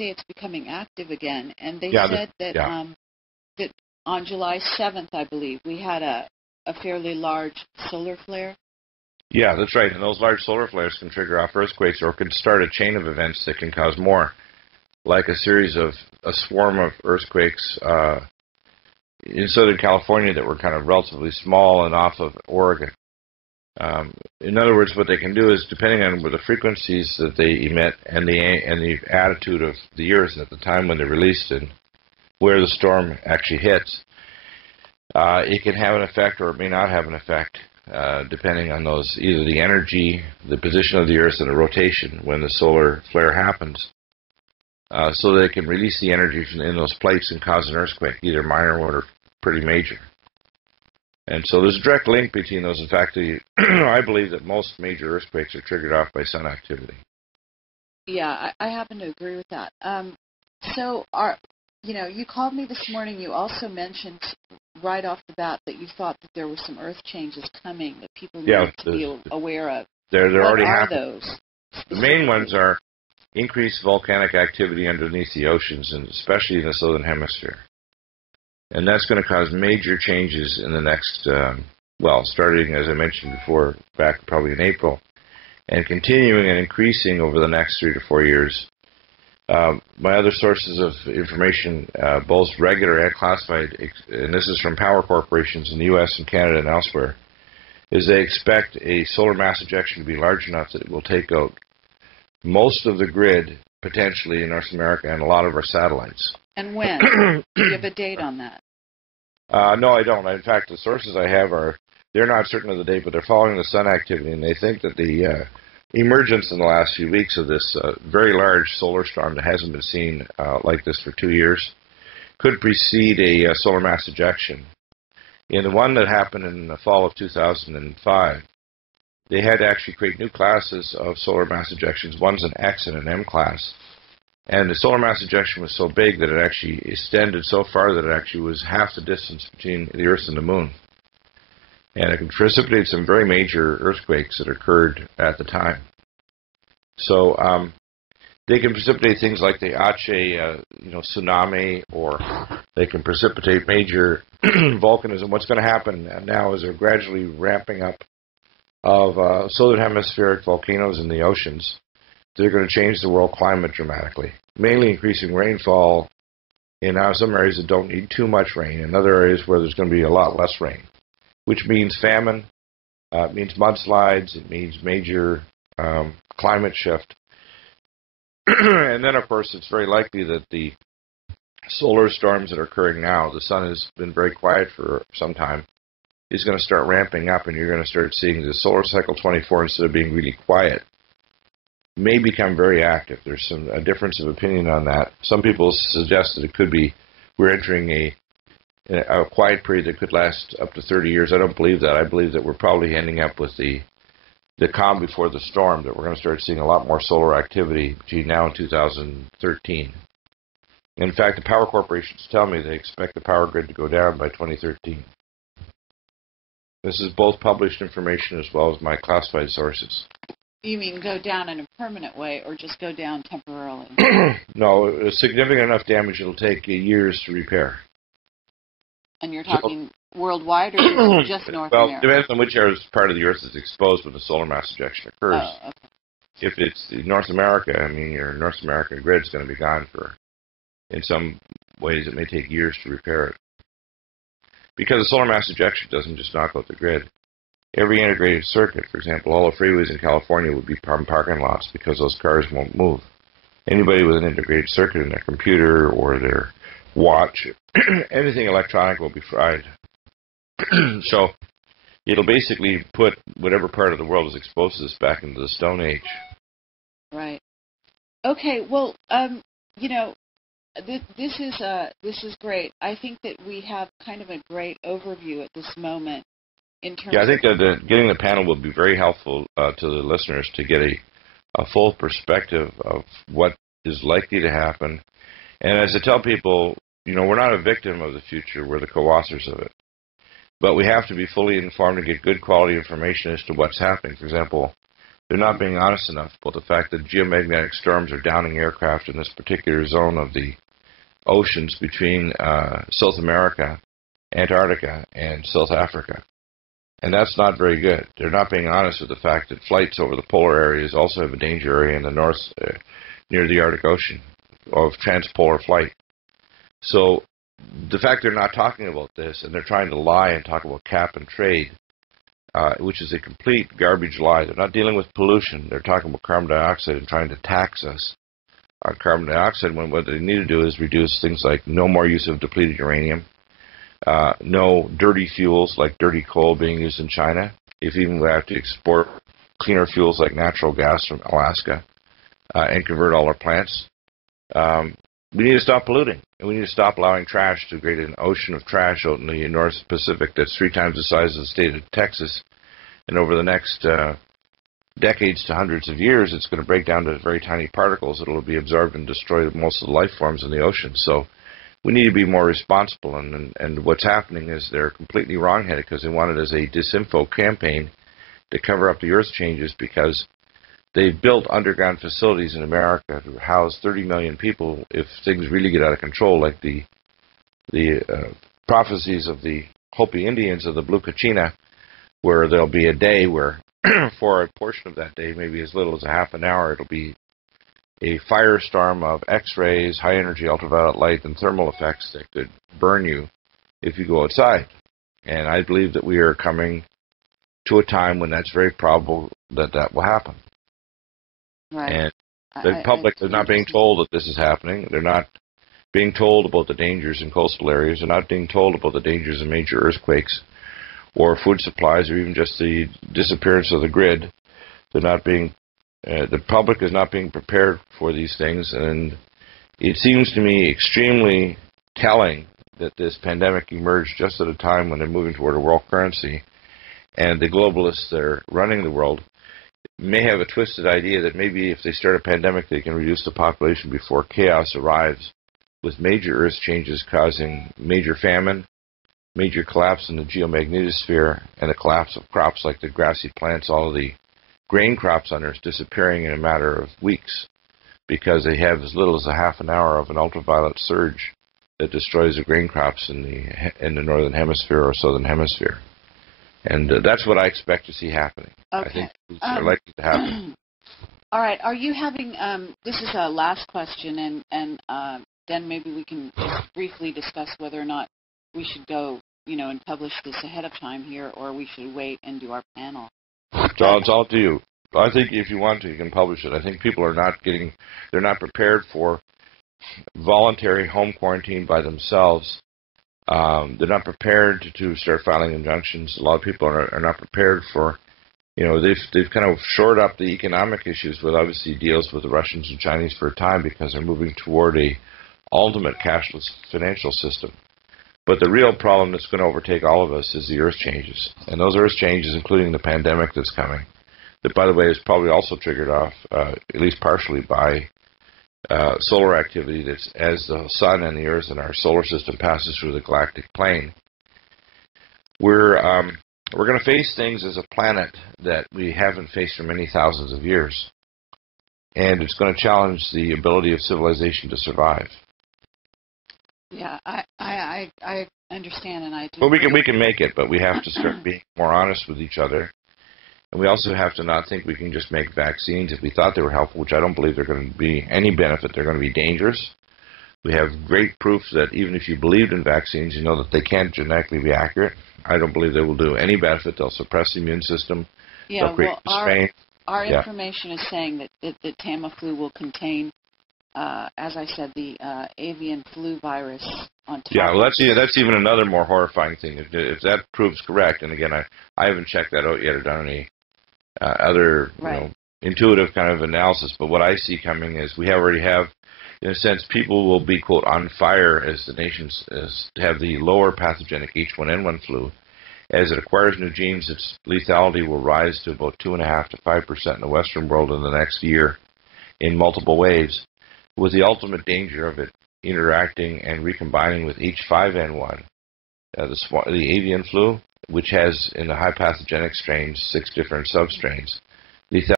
say it's becoming active again, and they Yeah, said that that on July 7th, I believe, we had a fairly large solar flare. Yeah, that's right. And those large solar flares can trigger off earthquakes or can start a chain of events that can cause more, like a swarm of earthquakes in Southern California that were kind of relatively small and off of Oregon. In other words, what they can do is, depending on the frequencies that they emit and the attitude of the Earth at the time when they're released and where the storm actually hits, it can have an effect or it may not have an effect, depending on those, either the energy, the position of the Earth, and the rotation when the solar flare happens. So they can release the energy in those plates and cause an earthquake, either minor or pretty major. And so there's a direct link between those. In fact, I believe that most major earthquakes are triggered off by sun activity. Yeah, I happen to agree with that. So, you called me this morning. You also mentioned right off the bat that you thought that there were some earth changes coming that people need to be aware of. They're already happening. What are those? The main ones are increased volcanic activity underneath the oceans, and especially in the southern hemisphere. And that's going to cause major changes in the next, starting, as I mentioned before, back probably in April, and continuing and increasing over the next 3 to 4 years. My other sources of information, both regular and classified, and this is from power corporations in the U.S. and Canada and elsewhere, is they expect a solar mass ejection to be large enough that it will take out most of the grid, potentially, in North America and a lot of our satellites. And when? Do you have a date on that? No, I don't. In fact, the sources I have they're not certain of the date, but they're following the sun activity, and they think that the emergence in the last few weeks of this very large solar storm that hasn't been seen like this for 2 years could precede a solar mass ejection. In the one that happened in the fall of 2005, they had to actually create new classes of solar mass ejections. One's an X and an M class. And the solar mass ejection was so big that it actually extended so far that it actually was half the distance between the Earth and the Moon. And it could precipitate some very major earthquakes that occurred at the time. So they can precipitate things like the Aceh tsunami, or they can precipitate major volcanism. What's going to happen now is a gradually ramping up of southern hemispheric volcanoes in the oceans. They're going to change the world climate dramatically, mainly increasing rainfall in some areas that don't need too much rain, and other areas where there's going to be a lot less rain, which means famine, it means mudslides, it means major climate shift. And then, of course, it's very likely that the solar storms that are occurring now, the sun has been very quiet for some time, is going to start ramping up, and you're going to start seeing the solar cycle 24, instead of being really quiet, may become very active. There's a difference of opinion on that. Some people suggest that it could be we're entering a quiet period that could last up to 30 years. I don't believe that. I believe that we're probably ending up with the calm before the storm, that we're going to start seeing a lot more solar activity between now and 2013. In fact, the power corporations tell me they expect the power grid to go down by 2013. This is both published information as well as my classified sources. You mean go down in a permanent way, or just go down temporarily? No, significant enough damage it'll take years to repair. And you're talking worldwide, or just North America? Well, it depends on which part of the Earth is exposed when the solar mass ejection occurs. Oh, okay. If it's North America, your North American grid is going to be gone in some ways, it may take years to repair it. Because the solar mass ejection doesn't just knock out the grid. Every integrated circuit, for example, all the freeways in California would be parking lots because those cars won't move. Anybody with an integrated circuit in their computer or their watch, anything electronic will be fried. So it'll basically put whatever part of the world is exposed to this back into the Stone Age. Right. Okay. Well, this is great. I think that we have kind of a great overview at this moment. I think that getting the panel will be very helpful to the listeners to get a full perspective of what is likely to happen. And as I tell people, we're not a victim of the future, we're the co-authors of it. But we have to be fully informed and get good quality information as to what's happening. For example, they're not being honest enough about the fact that geomagnetic storms are downing aircraft in this particular zone of the oceans between South America, Antarctica, and South Africa. And that's not very good. They're not being honest with the fact that flights over the polar areas also have a danger area in the north, near the Arctic Ocean, of transpolar flight. So the fact they're not talking about this, and they're trying to lie and talk about cap and trade, which is a complete garbage lie. They're not dealing with pollution. They're talking about carbon dioxide and trying to tax us on carbon dioxide, when what they need to do is reduce things like no more use of depleted uranium, no dirty fuels like dirty coal being used in China. If even we have to export cleaner fuels like natural gas from Alaska and convert all our plants, we need to stop polluting. And we need to stop allowing trash to create an ocean of trash out in the North Pacific that's 3 times the size of the state of Texas. And over the next decades to hundreds of years, it's going to break down to very tiny particles that will be absorbed and destroy most of the life forms in the ocean. So we need to be more responsible. And what's happening is they're completely wrong-headed because they want it as a disinfo campaign to cover up the Earth changes, because they've built underground facilities in America to house 30 million people if things really get out of control, like the prophecies of the Hopi Indians of the Blue Kachina, where there'll be a day where for a portion of that day, maybe as little as a half an hour, it'll be a firestorm of X-rays, high-energy ultraviolet light, and thermal effects that could burn you if you go outside. And I believe that we are coming to a time when that's very probable that that will happen. Right. And the public is not being told that this is happening. They're not being told about the dangers in coastal areas. They're not being told about the dangers of major earthquakes or food supplies, or even just the disappearance of the grid. They're not being, the public is not being prepared for these things, and it seems to me extremely telling that this pandemic emerged just at a time when they're moving toward a world currency, and the globalists that are running the world may have a twisted idea that maybe if they start a pandemic, they can reduce the population before chaos arrives, with major earth changes causing major famine, major collapse in the geomagnetosphere, and the collapse of crops like the grassy plants, all of the grain crops on Earth disappearing in a matter of weeks because they have as little as a half an hour of an ultraviolet surge that destroys the grain crops in the northern hemisphere or southern hemisphere. And that's what I expect to see happening. Okay. I think it's likely to happen. All right. Are you having, this is a last question, and then maybe we can just briefly discuss whether or not we should go, and publish this ahead of time here, or we should wait and do our panel. It's all to you. I think if you want to, you can publish it. I think people are they're not prepared for voluntary home quarantine by themselves. They're not prepared to start filing injunctions. A lot of people are not prepared for, they've kind of shored up the economic issues with obviously deals with the Russians and Chinese for a time because they're moving toward a ultimate cashless financial system. But the real problem that's going to overtake all of us is the earth changes. And those earth changes, including the pandemic that's coming, that, by the way, is probably also triggered off, at least partially, by solar activity that's as the sun and the earth and our solar system passes through the galactic plane. We're going to face things as a planet that we haven't faced for many thousands of years. And it's going to challenge the ability of civilization to survive. Yeah, I understand, and I do. Well, we can make it, but we have to start being more honest with each other. And we also have to not think we can just make vaccines. If we thought they were helpful, which I don't believe they're going to be any benefit, they're going to be dangerous. We have great proof that even if you believed in vaccines, you know that they can't genetically be accurate. I don't believe they will do any benefit. They'll suppress the immune system. Yeah, they'll create well, our information is saying that Tamiflu will contain, as I said, the avian flu virus on top. Yeah, well, that's even another more horrifying thing. If that proves correct, and again, I haven't checked that out yet or done any other intuitive kind of analysis, but what I see coming is we already have, in a sense, people will be, quote, on fire as the nations have the lower pathogenic H1N1 flu. As it acquires new genes, its lethality will rise to about 2.5% to 5% in the Western world in the next year in multiple waves, with the ultimate danger of it interacting and recombining with H5N1, the avian flu, which has, in the high pathogenic strains, 6 different substrains.